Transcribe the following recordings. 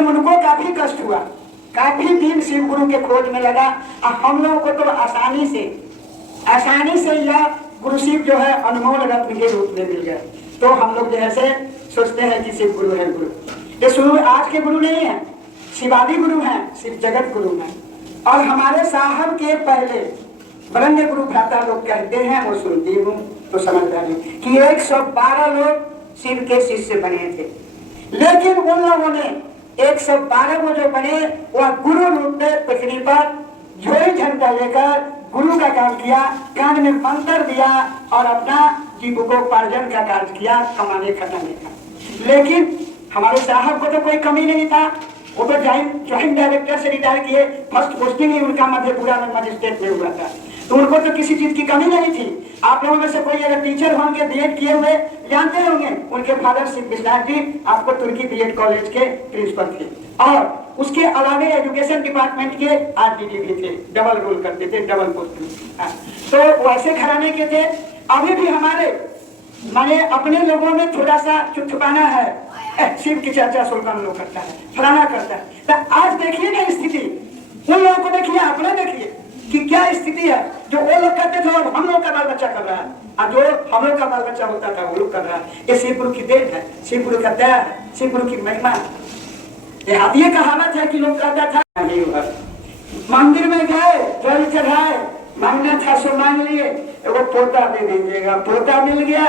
माने उनको काफी कष्ट हुआ, काफी दिन शिव गुरु के खोज में लगा। और हम लोगों को तो आसानी से यह गुरु शिव जो है अनमोल रत्न के रूप में मिल गया। तो हम लोग जैसे सोचते हैं कि शिव गुरु है गुरु, ये शुरू आज के गुरु नहीं है, शिवादि गुरु हैं, शिव जगत गुरु हैं। और हमारे साहब के पहले ब्रह्म गुरु भ्राता लोग कहते हैं, वो सुनती हूँ तो समझदारी कि 112 लोग शिव के शिष्य बने थे, लेकिन उन लोगों ने 112 को जो बने वह गुरु रूप में पृथ्वी पर झोली झंडा लेकर गुरु का काम किया, कान में मंत्र दिया और अपना जीविकोपार्जन का कार्य किया, कमाने खटाने का। लेकिन हमारे साहब को तो कोई कमी नहीं था, वो तो ज्वाइंट डायरेक्टर से रिटायर किए, फर्स्ट पोस्टिंग ही उनका मधेपुरा में मजिस्ट्रेट में हुआ था, तो उनको तो किसी चीज की कमी नहीं थी। आप लोगों में से कोई अगर टीचर होंगे बीएड किए हुए जानते होंगे, उनके फादर शिव विश्वनाथ जी आपको तुर्की बीएड कॉलेज के प्रिंसिपल थे और उसके अलावे एजुकेशन डिपार्टमेंट के आरडीडी भी थे, डबल रोल करते थे, डबल पोस्ट। तो वैसे घराने के थे। अभी भी हमारे माने अपने लोगों में थोड़ा सा चुपचुपाना है, शिव की चर्चा सुल्तान लोग करता है, फलाना करता है। तो आज देखिए ना स्थिति, उन लोगों को देखिए, अपने देखिए कि क्या स्थिति है। जो वो लोग करते थे और हम लोग का बाल बच्चा कर रहा है, और जो हम लोग का बाल बच्चा होता था वो लोग कर रहा है। ये शिव गुरु की देन है, शिव गुरु का दया है, शिव गुरु की महिमा है। ये कहावत है कि लोग कहता था मंदिर में गए, जल चढ़ाए, मांगना था सो मांग लिए, वो पोता दे दीजिएगा, पोता मिल गया,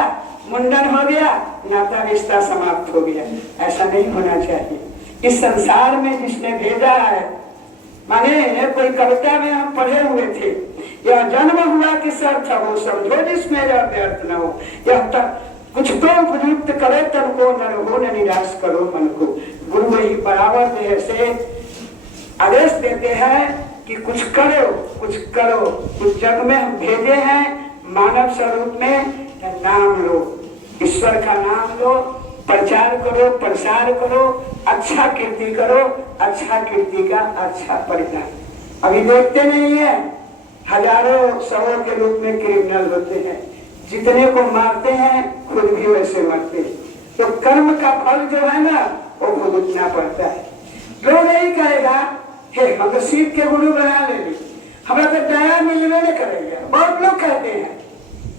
मुंडन हो गया, नाता रिश्ता समाप्त हो गया। ऐसा नहीं होना चाहिए। इस संसार में जिसने भेजा है, माने कोई कविता में हम पढ़े हुए थे, यह जन्म हुआ कि सर्थ हो समझो जिसमें व्यर्थ न हो, यह कुछ तो उपयुक्त करे तन को न हो, न निराश करो मन को। गुरु वही बराबर से आदेश देते हैं कि कुछ करो, कुछ जग में हम भेजे हैं मानव स्वरूप में, नाम लो, ईश्वर का नाम लो, प्रचार करो, प्रसार करो, अच्छा कीर्ति करो, अच्छा कीर्ति का अच्छा परिणाम। अभी देखते नहीं है, हजारों सौ के रूप में क्रिमिनल होते हैं, जितने को मारते हैं खुद भी वैसे मरते हैं। तो कर्म का फल जो है ना वो भुगतना पड़ता है। लोग नहीं कहेगा हे हम तो शिव के गुरु बना ले, हमें तो दया मिलने नहीं करेगा। बहुत लोग कहते हैं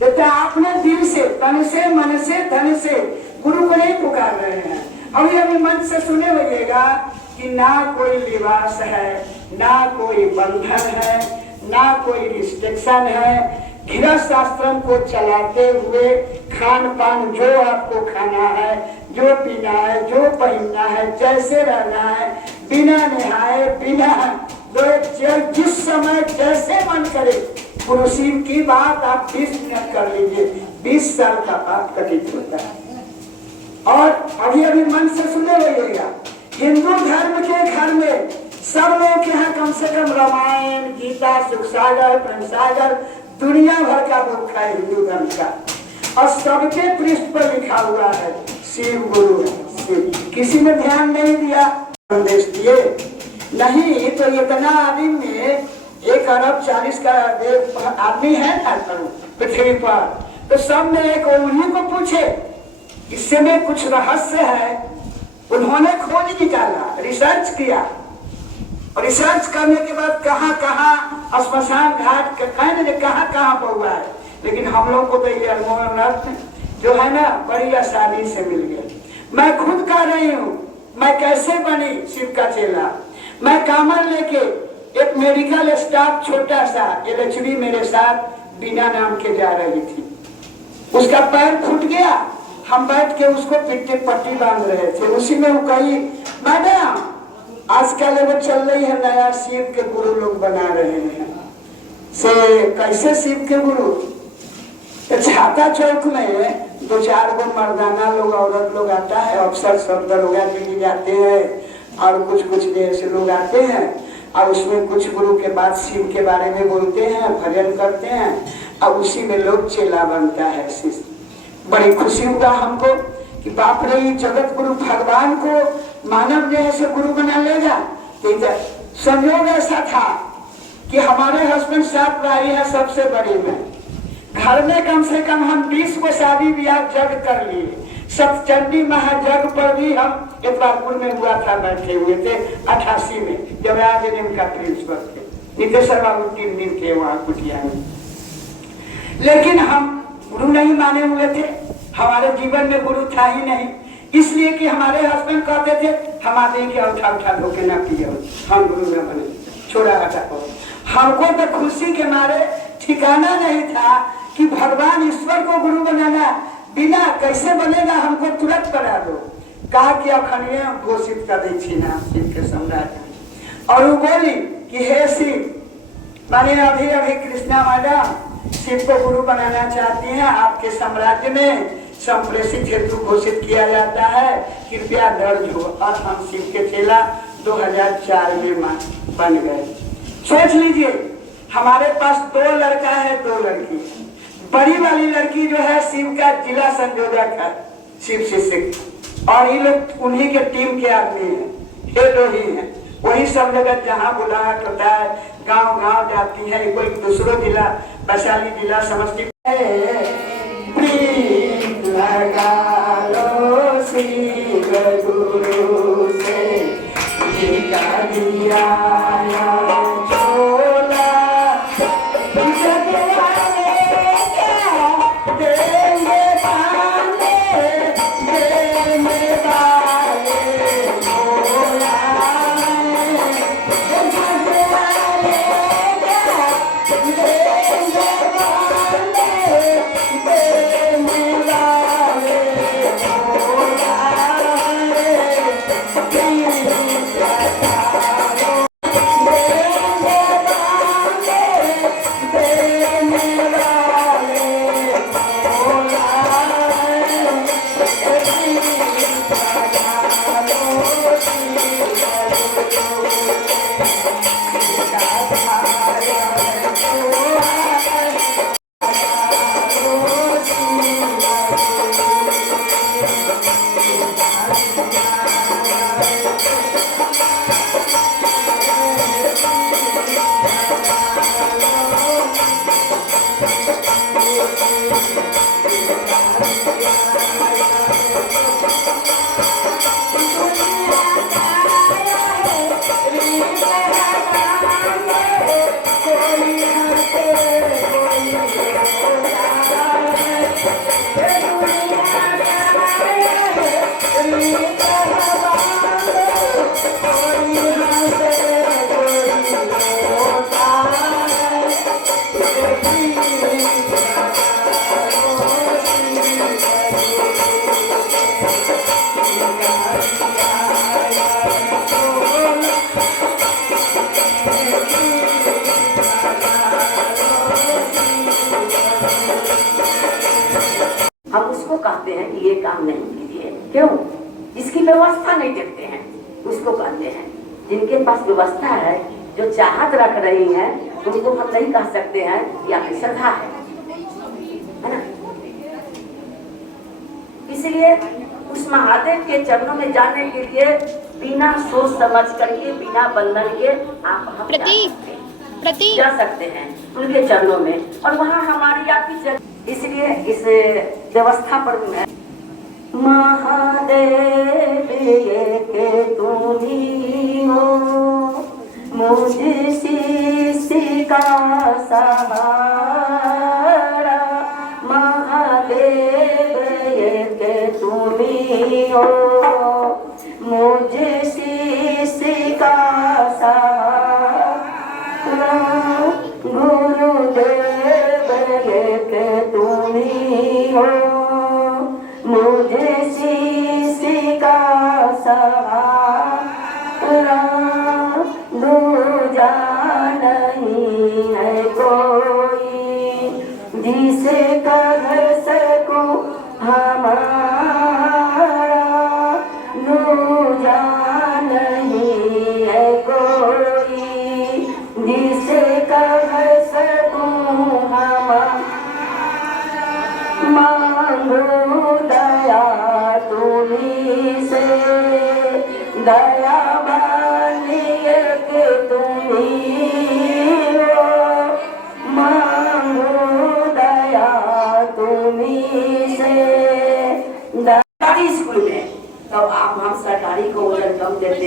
जैसे आपने दिल से, तन से, मन से, धन से गुरु को नहीं पुकार रहे हैं। अभी मन से सुने होइएगा कि ना कोई लिबास है, ना कोई बंधन है, ना कोई रिस्ट्रिक्शन है। गृहस्थ आश्रम को चलाते हुए खान पान जो आपको खाना है, जो पीना है, जो पहनना है, जैसे रहना है, बिना नहाए, बिना जिस समय जैसे मन करे, गुरु शिव की बात आप 20 मिनट कर लीजिए, 20 साल का पाप कटित होता है। और अभी मन से सुने होइएगा, हिंदू धर्म के घर में सब लोग के यहाँ कम से कम रामायण, गीता, सुख सागर, प्रेम सागर, दुनिया भर का बुक है हिंदू धर्म का, और सबके पृष्ठ पर लिखा हुआ है शिव गुरु है शिव। किसी ने ध्यान नहीं दिया, संदेश दिए नहीं। तो इतना आदमी में 1 अरब 40 का आदमी है ना पृथ्वी पर, तो सब ने एक उन्हीं को पूछे, इससे में कुछ रहस्य है। उन्होंने खोज निकाला, रिसर्च किया, और रिसर्च करने के बाद कहाँ कहाँ श्मशान घाट कहाँ हुआ है। लेकिन हम लोग को तो ये अनमोल जो है ना बड़ी आसानी से मिल गया। मैं खुद कह रही हूँ, मैं कैसे बनी शिव का चेला। मैं कामर लेके एक मेडिकल स्टाफ छोटा सा LHB मेरे साथ बिना नाम के जा रही थी, उसका पैर फूट गया, हम बैठ के उसको पट्टी बांध रहे थे। उसी में वो कही मैडम आजकल वो चल रही है नया शिव के गुरु लोग बना रहे हैं, से कैसे शिव के गुरु। छाता चौक में 2-4 गो मर्दाना लोग, औरत लोग आता है, अफसर सब दरोगा जी भी जाते हैं और कुछ जैसे लोग आते हैं, और उसमें कुछ गुरु के बाद शिव के बारे में बोलते हैं, भजन करते हैं, और उसी में लोग चेला बनता है शिष्य। बड़ी खुशी हुआ हमको कि बाप रे जगत गुरु भगवान को मानव जैसे गुरु बना लेगा। संयोग ऐसा था कि हमारे हस्बैंड 7 भाई है, सबसे बड़ी में घर में कम से कम हम 20 को शादी ब्याह जग कर लिए, सतचंडी महायज्ञ पर भी हम इतवारपुर में हुआ था, बैठे हुए थे 88 में, जब आज का प्रिंसिपल थे नितेश्वर बाबू 3 दिन थे वहां कुटिया में। लेकिन हम गुरु नहीं माने हुए थे, हमारे जीवन में गुरु था ही नहीं, इसलिए कि हमारे हस्बैंड कहते थे हम आते हैं कि उठा उठा धोके ना पियो, हम गुरु न बने, छोड़ा हटा को। हमको तो खुशी के मारे ठिकाना नहीं था कि भगवान ईश्वर को गुरु बनाना बिना कैसे बनेगा, हमको तुरंत करा दो। कहा कि अखंडीय घोषित कर दी थी ना शिव के सम्राट। और वो बोली कि हे शिव, माने अभी अभी कृष्णा मैडम शिव को गुरु बनाना चाहती हैं, आपके साम्राज्य में संप्रेषित हेतु घोषित किया जाता है, कृपया दर्ज हो। और हम शिव के चेला 2004 में बन गए। सोच लीजिए, हमारे पास 2 लड़का है, 2 लड़की। बड़ी वाली लड़की जो है शिव का जिला संयोजक है, शिव शिष्य, और ये लोग उन्हीं के टीम के आदमी हैं, हेड ही हैं। वही सब जगह जहाँ बुलाया करता है, गांव गांव जाती है, कोई दूसरा जिला, वैशाली जिला, समस्तीपुर। शिव गुरु से कहते हैं कि ये काम नहीं कीजिए, क्यों? इसकी व्यवस्था नहीं देखते हैं, उसको कहते हैं। जिनके पास व्यवस्था है, जो चाहत रख रही है, उनको हम नहीं कह सकते हैं या श्रद्धा है ना। इसलिए उस महादेव के चरणों में जाने के लिए बिना सोच समझ करके, बिना बंधन के आप जा सकते हैं उनके चरणों में, और वहाँ हमारी आपकी। इसलिए इस व्यवस्था पर महादेव के तुम ही हो, मुझ शिष्य का सहारा। महादेव के तुम ही हो, मुझ शिष्य का सहारा। गुरुदेव के तुम ही हो, मुझे शिष्य का सहारा। दूजा नहीं है कोई जिसे कह सकूं हमारा।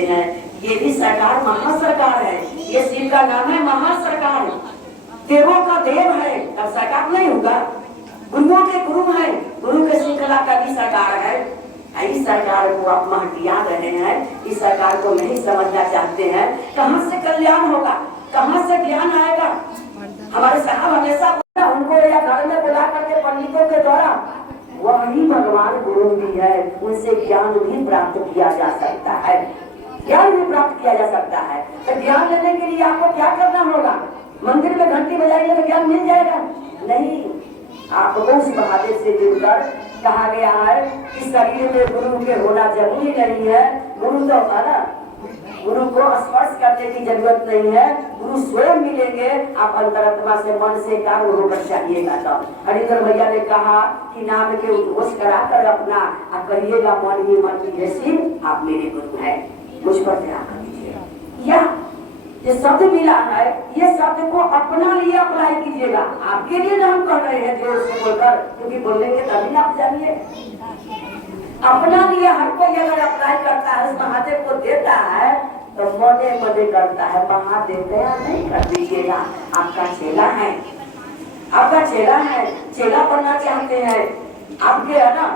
देते हैं। ये भी सरकार महासरकार है, ये शिव का नाम है महासरकार। देवों का देव है तब सरकार नहीं होगा। गुरुओं के गुरु है, गुरु के श्रृंखला का भी सरकार है। इस सरकार को आप महटिया रहे हैं, इस सरकार को नहीं समझना चाहते हैं। कहाँ से कल्याण होगा, कहाँ से ज्ञान आएगा। हमारे साहब हमेशा उनको या घर में बुला करके पंडितों के द्वारा वही भगवान गुरु भी है, उनसे ज्ञान भी प्राप्त किया जा सकता है, ज्ञान भी प्राप्त किया जा सकता है। तो ज्ञान लेने के लिए आपको क्या करना होगा? मंदिर में घंटी बजाएंगे तो ज्ञान मिल जाएगा? नहीं, आपको उस महादेव से जुड़कर कहा गया है कि शरीर में गुरु के होना जरूरी नहीं है। गुरु तो है ना, गुरु को स्पर्श करने की जरूरत नहीं है, गुरु स्वयं मिलेंगे। आप अंतरात्मा से मन से कार्य होकर चाहिएगा। तब हरिंदर भैया ने कहा कि नाम के उद्घोष करा कर अपना आप कहिएगा मन ही मन की शिव आप मेरे गुरु है, मुझ पर ध्यान दीजिए। या ये शब्द मिला है, ये शब्द को अपना लिए अप्लाई कीजिएगा। आपके लिए ना हम कह रहे हैं जोर से बोलकर, क्योंकि बोलेंगे तभी ना आप जानिए। अपना लिए हर कोई अगर अप्लाई करता है, उस महादेव को देता है तो मने मने करता है। महादेव दया नहीं कर दीजिएगा, आपका चेला है, आपका चेला है, चेला बनना चाहते हैं आपके, है ना,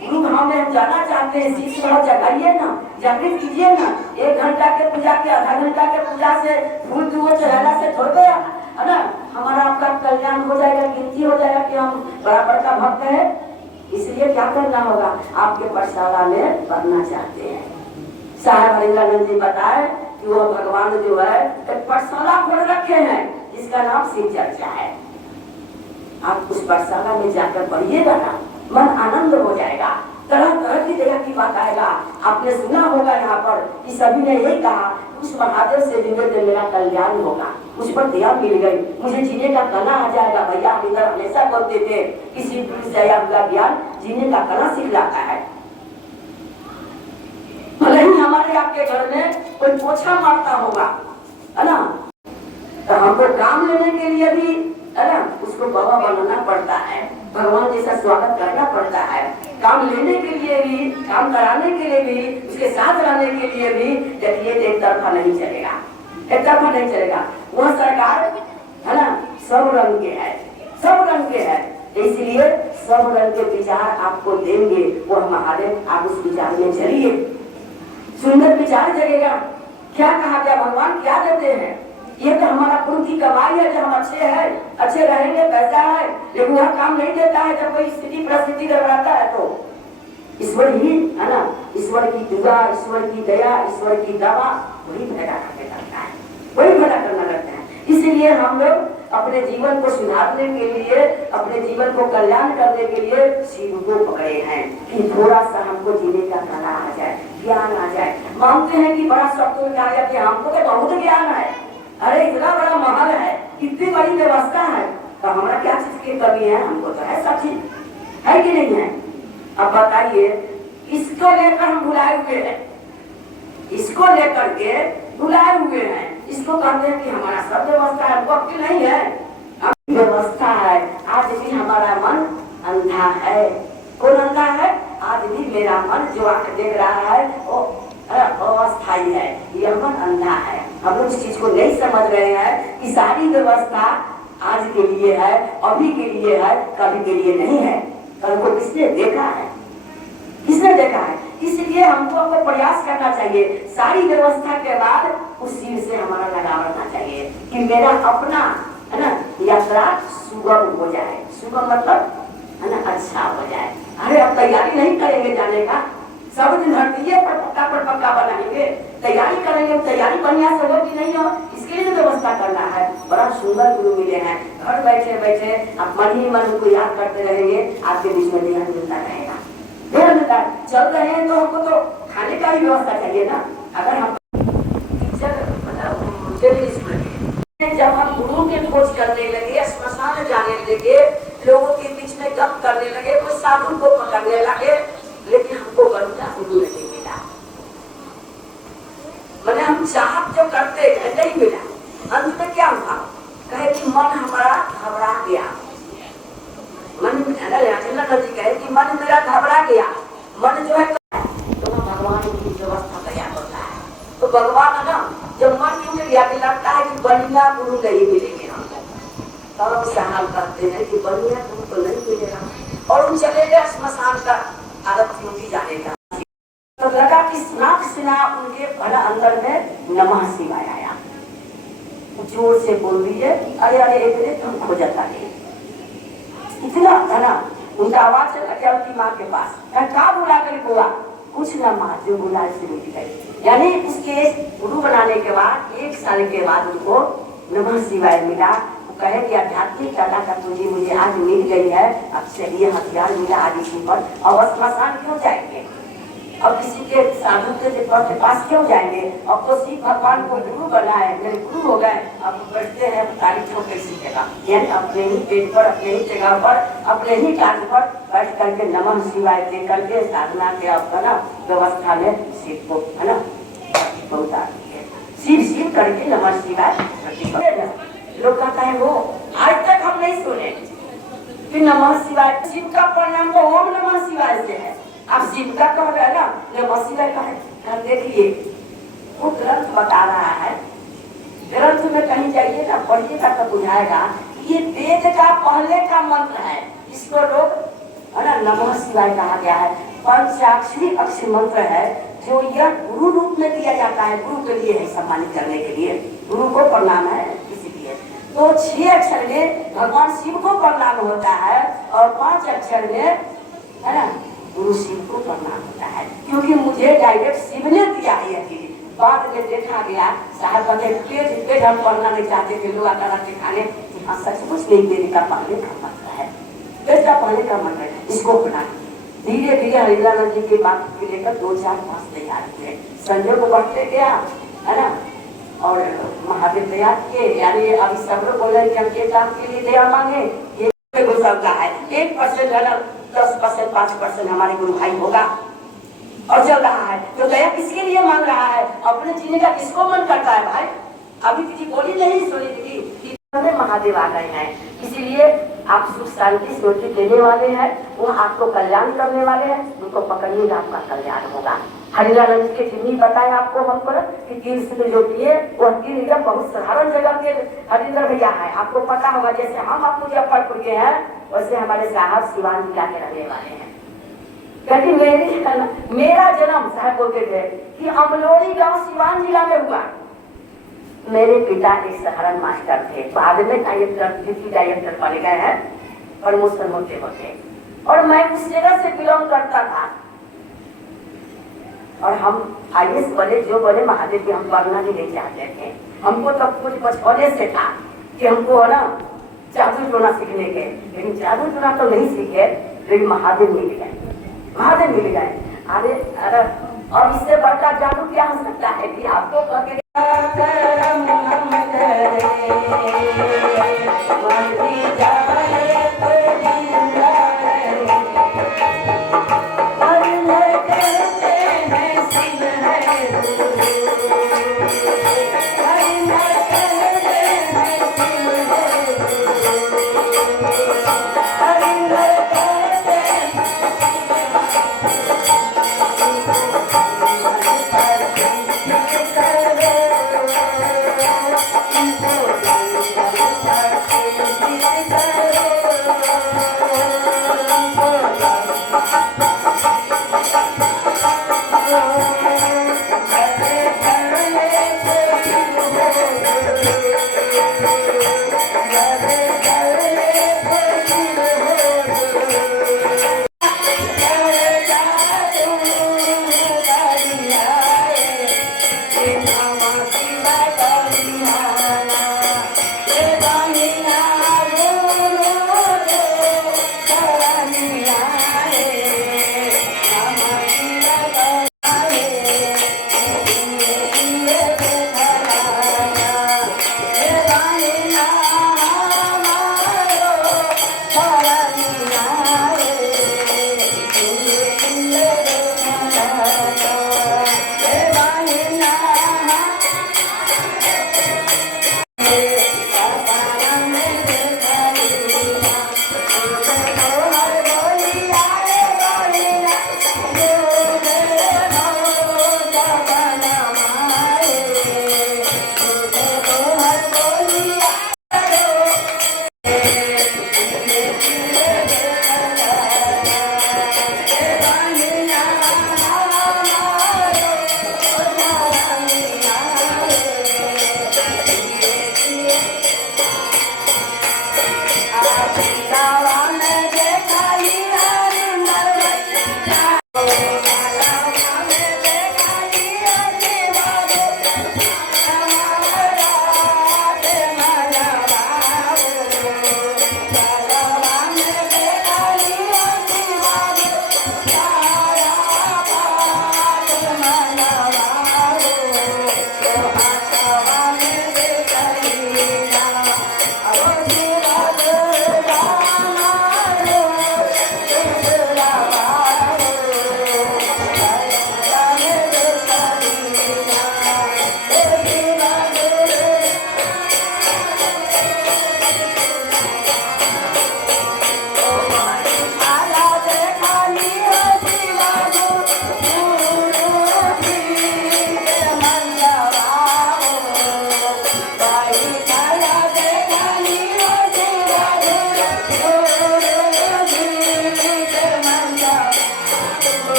गुरु भाव में हम जाना चाहते हैं। शिष्य भाव जगाइए ना, जागृत कीजिए ना। 1 घंटा के पूजा के, आधा घंटा के पूजा से, फूल दुआ चढ़ाना से थोड़ गया, है ना, हमारा आपका कल्याण हो जाएगा, गिनती हो जाएगा कि हम बराबर का भक्त है। इसलिए क्या करना होगा? आपके पाठशाला में पढ़ना चाहते हैं। साहब हरिंद्रानंद जी बताए कि वो भगवान जो है एक पाठशाला खोल रखे हैं जिसका नाम शिव चर्चा है। आप उस पाठशाला में जाकर पढ़िएगा ना, मन आनंद हो जाएगा, तरह तरह की दया की बात आएगा। आपने सुना होगा यहाँ पर कि सभी ने यही कहा उस महादेव से जुड़े तो मेरा कल्याण होगा, मुझ पर दया मिल गई, मुझे जीने का कला आ जाएगा। भैया हम इधर हमेशा बोलते थे किसी गुरु से आया हुआ ज्ञान जीने का कला सिखलाता है। भले ही हमारे आपके घर में कोई पोछा मारता होगा, है ना, तो हमको काम लेने के लिए भी, है ना, उसको बाबा बनाना पड़ता है, भगवान जैसा स्वागत करना पड़ता है। काम लेने के लिए भी, काम कराने के लिए भी, उसके साथ रहने के लिए भी देखिए एक तरफा नहीं चलेगा, एक तरफा नहीं चलेगा। वह सरकार, है ना, सब रंग के है, सब रंग के है, इसलिए सब रंग के विचार आपको देंगे वह महादेव। आप उस विचार में चलिए, सुंदर विचार जगेगा। क्या कहा गया? भगवान क्या देते हैं? ये तो हमारा पुण्य की कमाई है, जो हम अच्छे हैं, अच्छे रहेंगे, पैसा है, लेकिन वह काम नहीं देता है। जब कोई स्थिति परिस्थिति गड़बड़ाता है तो ईश्वर ही, है ना, ईश्वर की दुआ, ईश्वर की दया, ईश्वर की दवा वही भैदा करने लगता है, वही भैदा करना लगता है। इसलिए हम लोग अपने जीवन को सुधारने के लिए, अपने जीवन को कल्याण करने के लिए शिव को पकड़े हैं कि थोड़ा सा हमको जीने का कला आ जाए, ज्ञान आ जाए। मानते हैं कि बड़ा शब्द में कहा गया कि हमको तो बहुत ज्ञान है, अरे इतना बड़ा महल है, इतनी बड़ी व्यवस्था है, तो हमारा क्या चीज की कमी है? हमको तो है सब चीज, है कि नहीं है? अब बताइए, इसको लेकर हम भुलाए हुए हैं, इसको लेकर के भुलाए हुए हैं। इसको कहते हैं कि हमारा सब व्यवस्था है, हमको अक्ल नहीं है, अब व्यवस्था है। आज भी हमारा मन अंधा है। कौन अंधा है? आज भी मेरा मन जो देख रहा है वो अस्थायी है, यह मन अंधा है। हम लोग इस चीज को नहीं समझ रहे हैं कि सारी व्यवस्था आज के लिए है, अभी के लिए है, कभी के लिए नहीं है। कल को किसने देखा है? किसने देखा है? इसलिए हमको आपको प्रयास करना चाहिए। सारी व्यवस्था के बाद उस चीज से हमारा लगाव रहना चाहिए कि मेरा अपना, है ना, यात्रा सुगम हो जाए। सुगम मतलब, है ना, अच्छा हो जाए। अरे अब तैयारी नहीं करेंगे जाने का, सब दिन धरती पर पक्का बनाएंगे, तैयारी करेंगे, तैयारी बढ़िया से हो कि नहीं हो, इसके लिए व्यवस्था करना है। बड़ा सुंदर गुरु मिले हैं, घर बैठे बैठे आप मन ही मन को याद करते रहेंगे, आपके बीच में ध्यान मिलता रहेगा। ध्यान मिलता है, चल रहे हैं तो हमको तो खाने का भी व्यवस्था चाहिए ना। अगर हम जब हम गुरु के खोज करने लगे, स्मशान जाने लगे, लोगों के बीच में गप करने लगे, कोई साधु को पकड़ने लगे, लेकिन हमको गरुड़ा गुरु नहीं मिला। मैंने हम चाहत जो करते हैं नहीं मिला। अंत में क्या हुआ? कहे कि मन हमारा घबरा गया। मन जी कहे कि मन मेरा घबरा गया। मन जो है तो भगवान की व्यवस्था तैयार होता है, भगवान है ना, जब मन क्यों गया कि लगता है कि बढ़िया गुरु नहीं मिलेंगे हमको, तब साहब कहते हैं कि बढ़िया गुरु तो नहीं मिलेगा, और उन चले गए स्मशान का आदत होती जाने का। तो लगा कि सुना उनके बड़ा अंदर में नमः शिवाय आया, जोर से बोल दीजिए, अरे अरे एक तुम खो जाता नहीं, इतना है ना। उनका आवाज चला गया उनकी माँ के पास, कहा बुला कर बुआ, कुछ ना माँ, जो बुला से मिल गई। यानी उसके गुरु बनाने के बाद 1 साल के बाद उनको नमः शिवाय मिला। वो कहे कि आध्यात्मिक कला का पूंजी मुझे आज मिल गई है, अब सही हथियार मिला आज इसी पर, और स्मशान क्यों जाएंगे, अब किसी के साधु के पास क्यों जाएंगे, अब तो शिव भगवान को गुरु बनाए, मेरे गुरु हो गए, अब बैठते हैं तारीफ होकर सीखेगा। यानी अपने ही पेट पर, अपने ही जगह पर, अपने ही कार्य पर बैठ करके नमः शिवाय दे करके साधना के अपना व्यवस्था में शिव को है ना उतार शिव करके नमः शिवाय। लोग कहता है वो आज तक हम नहीं सुने कि नमः शिवाय, शिव का परिणाम तो ओम नमः शिवाय से है। आप शिव का कह रहे हैं ना, नमः शिवाय का देखिए वो ग्रंथ बता रहा है, ग्रंथ में कहीं जाइए ना पढ़िएगा तो बुझाएगा, ये वेद का पहले का मंत्र है, इसको लोग है ना नमः शिवाय कहा गया है। पंचाक्षरी अक्षर मंत्र है जो यह गुरु रूप में दिया जाता है, गुरु के लिए है, सम्मानित करने के लिए, गुरु को प्रणाम है इसीलिए। तो 6 अक्षर में भगवान शिव को प्रणाम होता है और 5 अक्षर में है ना गुरु शिव को प्रणाम होता है, क्योंकि मुझे डायरेक्ट शिव ने दिया है यह चीज। बाद में देखा गया साहब कहते पेज हम पढ़ना नहीं चाहते थे, लोग आता रहते खाने, हाँ सचमुच नहीं देने का पहले का मंत्र है, पेज का पहले का मंत्र है, इसको अपना धीरे धीरे हरिद्वार जी के बात को लेकर 2, 4, 5 तैयार हुए, संजय को बढ़ते गया है ना, और महादेव तैयार किए। यानी अभी सब लोग बोले कि हम ये काम के लिए दया मांगे, ये चलता है 1% है ना, 10%, 5% हमारे गुरु भाई होगा, और चल रहा है। तो दया किसके लिए मांग रहा है, अपने जीने का किसको मन करता है भाई। अभी किसी बोली नहीं सुनी थी, महादेव आ गए हैं, इसीलिए आप सुख शांति स्मृति देने वाले हैं, वो आपको कल्याण करने वाले हैं, उनको पकड़िएगा आपका कल्याण होगा। हरिद्वार के जितनी बताए आपको हम पर कि 3 सिद्ध जो किए वो 3 एकदम बहुत साधारण जगह के हरिद्वार भैया है, आपको पता होगा। जैसे हम आप मुजफ्फरपुर के हैं वैसे हमारे साहब सिवान जिला के रहने वाले हैं। कहती मेरा जन्म साहब बोलते थे कि अमलोड़ी गांव सिवान जिला में हुआ। मेरे पिता एक साधारण मास्टर थे, बाद में डायरेक्टर बन गए हैं, प्रमोशन होते होते, और मैं उस जगह से बिलोंग करता था। और हम IAS बने जो बने महादेव की हम पढ़ना भी नहीं चाहते थे, हमको तो कुछ बचपने से था कि हमको है ना जादू टोना सीखने के, लेकिन जादू टोना तो नहीं सीखे, लेकिन महादेव मिल गए, महादेव मिल गए। अरे अब इससे बढ़कर जादू क्या हो सकता है कि आपको